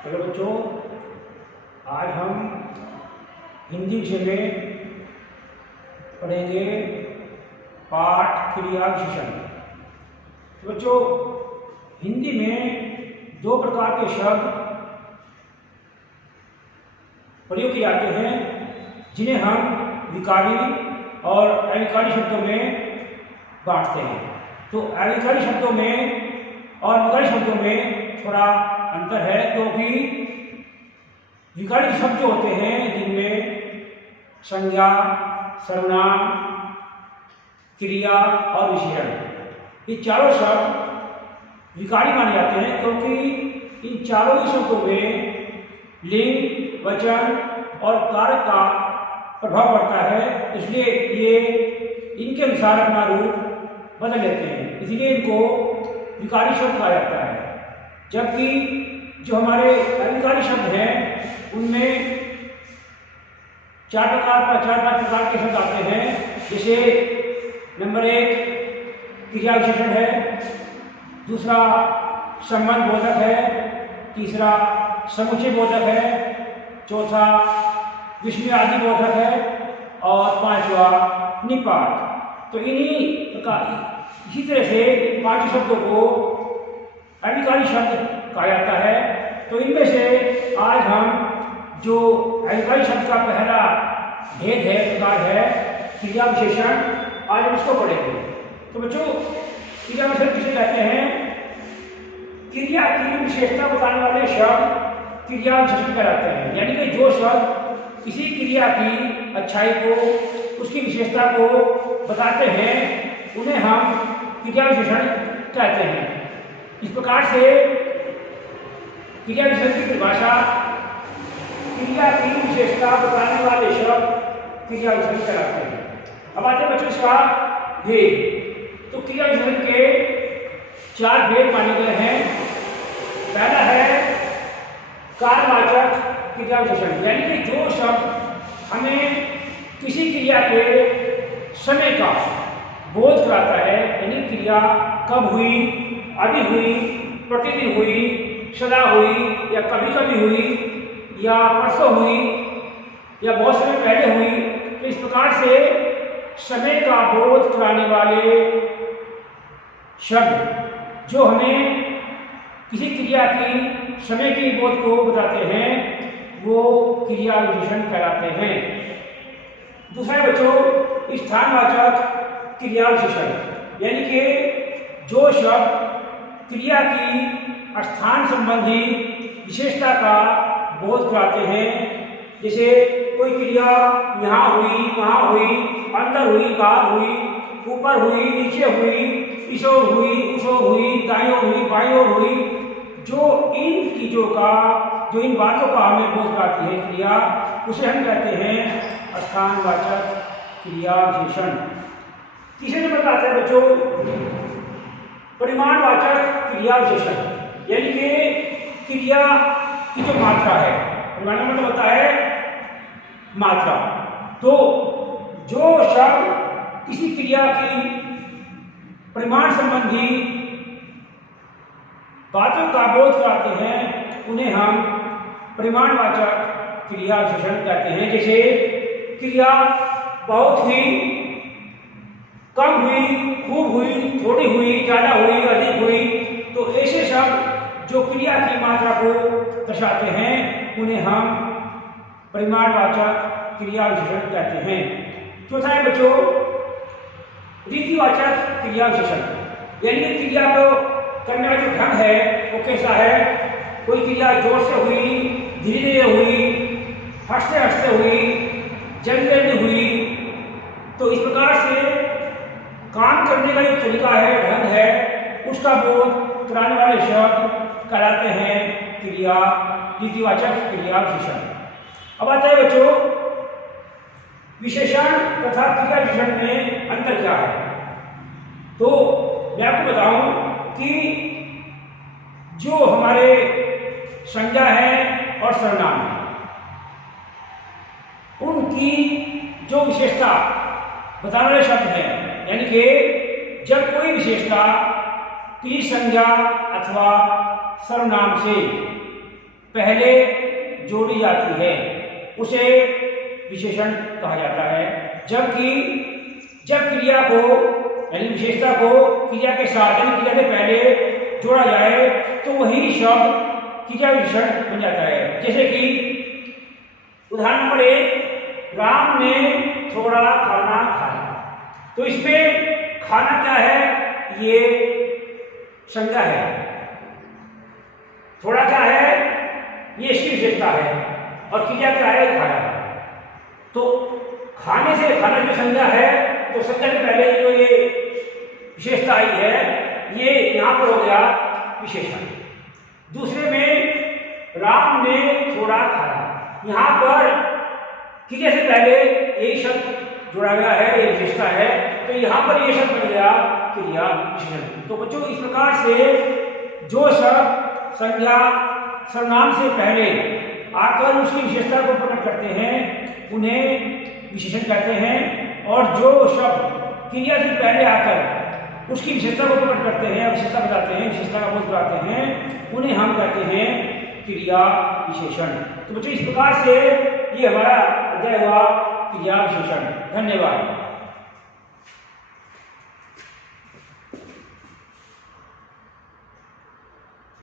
Hello बच्चों, आज हम हिंदी विषय में पढ़ेंगे पाठ क्रिया विशेषण। तो बच्चों, हिंदी में दो प्रकार के शब्द प्रयोग किए जाते हैं, जिन्हें हम विकारी और अविकारी शब्दों में बांटते हैं। तो अविकारी शब्दों में और विकारी शब्दों में थोड़ा अंतर है, क्योंकि विकारी शब्द जो होते हैं जिनमें संज्ञा, सर्वनाम, क्रिया और विशेषण, ये चारों शब्द विकारी माने जाते हैं, क्योंकि इन चारों ही शब्दों में लिंग, वचन और कारक का प्रभाव पड़ता है। इसलिए ये इनके अनुसार अपना रूप बदल लेते हैं, इसलिए इनको विकारी शब्द कहा जाता है। जबकि जो हमारे अविकारी शब्द हैं उनमें चार पांच प्रकार के शब्द आते हैं। जैसे नंबर 1 क्रिया विशेषण है, दूसरा संबंध बोधक है, तीसरा समुच्चय बोधक है, चौथा विस्मय आदि बोधक है और पांचवा निपात। तो इन्हीं प्रकार इसी तरह से पांच शब्दों को अविकारी शब्द कहा जाता है। तो इनमें से आज हम जो अविकारी शब्द का पहला भेद है, प्रकार है क्रिया विशेषण, आज हम इसको पढ़ेंगे। तो बच्चों, क्रिया विशेषण किसे कहते हैं? क्रिया की विशेषता बताने वाले शब्द क्रिया विशेषण कहलाते हैं। यानी कि जो शब्द किसी क्रिया की अच्छाई को, उसकी विशेषता को बताते हैं, उन्हें हम क्रिया विशेषण कहते हैं। इस प्रकार से क्रिया विशेषण की परिभाषा क्रिया की विशेषता बताने वाले शब्द क्रिया विशेषण कहलाते हैं। अब आते हैं बच्चों इसका भेद। तो क्रिया विशेषण के चार भेद माने गए हैं। पहला है कार्यवाचक क्रिया विशेषण, यानी कि जो शब्द हमें किसी क्रिया के समय का बोध कराता है, यानी क्रिया कब हुई, अभी हुई, प्रतिदिन हुई, सदा हुई, या कभी कभी हुई, या परसों हुई, या बहुत समय पहले हुई। तो इस प्रकार से समय का बोध कराने वाले शब्द जो हमें किसी क्रिया की समय की बोध को बताते हैं, वो क्रिया विशेषण कहलाते हैं। दूसरा बच्चों स्थानवाचक क्रिया विशेषण, यानी कि जो शब्द क्रिया की स्थान संबंधी विशेषता का बोध कराते हैं। जैसे कोई क्रिया यहाँ हुई, वहाँ हुई, अंदर हुई, बाहर हुई, ऊपर हुई, नीचे हुई, इस ओर हुई, उस ओर हुई, दाईं ओर हुई, बाईं ओर हुई, जो इन चीजों का, जो इन बातों का हमें बोध कराती है क्रिया, उसे हम कहते हैं स्थानवाचक क्रिया विशेषण। तीसरे नंबर पर आता है बच्चों परिमाणवाचक क्रिया विशेषण, यानी कि क्रिया की जो मात्रा है, परिमाण मतलब होता है मात्रा। तो जो शब्द किसी क्रिया की परिमाण संबंधी बातों का बोध कराते हैं, उन्हें हम परिमाणवाचक क्रिया विशेषण कहते हैं। जैसे क्रिया बहुत ही कम हुई, खूब हुई, थोड़ी हुई, ज्यादा हुई, अधिक हुई, तो ऐसे शब्द जो क्रिया की मात्रा को दर्शाते हैं, उन्हें हम परिमाणवाचक क्रिया विशेषण कहते हैं। चौथा है बच्चों रीतिवाचक क्रिया विशेषण, यानी कि क्रिया को करने का जो ढंग है वो कैसा है। कोई क्रिया जोर से हुई, धीरे धीरे हुई, हंसते हंसते हुई, जल्दी जल्दी हुई, तो इस प्रकार से काम करने का जो तरीका है, ढंग है, उसका बोध कराने वाले शब्द कहलाते हैं क्रिया रीतिवाचक क्रिया विशेषण। अब आता है बच्चों विशेषण तथा क्रिया विशेषण में अंतर क्या है। तो मैं आपको बताऊं कि जो हमारे संज्ञा है और सर्वनाम है, उनकी जो विशेषता बताने वाले शब्द हैं। यानी कि जब कोई विशेषता किसी संज्ञा अथवा सर्वनाम से पहले जोड़ी जाती है उसे विशेषण कहा जाता है। जबकि जब क्रिया को यानी विशेषता को क्रिया के साथ यानी क्रिया से पहले जोड़ा जाए तो वही शब्द क्रिया विशेषण बन जाता है। जैसे कि उदाहरण नंबर 1, राम ने थोड़ा खाना खाया। तो इसमें खाना क्या है? ये संज्ञा है। थोड़ा क्या है? ये इसकी विशेषता है। और क्रिया क्या है? खाया। तो खाने से खाना जो संज्ञा है तो संज्ञा के पहले जो ये विशेषता आई है ये यहां पर हो गया विशेषण। दूसरे में राम ने थोड़ा खाया, यहां पर क्रिया से पहले यही शब्द जोड़ा गया है, ये विशेषता है, तो यहां पर ये शब्द बन गया क्रिया विशेषण। तो बच्चों इस प्रकार से जो शब्द संज्ञा सर्वनाम से पहले आकर उसकी विशेषता को प्रकट करते हैं उन्हें विशेषण कहते हैं, और जो शब्द क्रिया से पहले आकर उसकी विशेषता को प्रकट करते हैं, विशेषता बताते हैं, विशेषता का बोध कराते हैं, उन्हें हम कहते हैं क्रिया विशेषण। तो बच्चों इस प्रकार से ये हमारा अध्याय हुआ क्रिया विशेषण। धन्यवाद।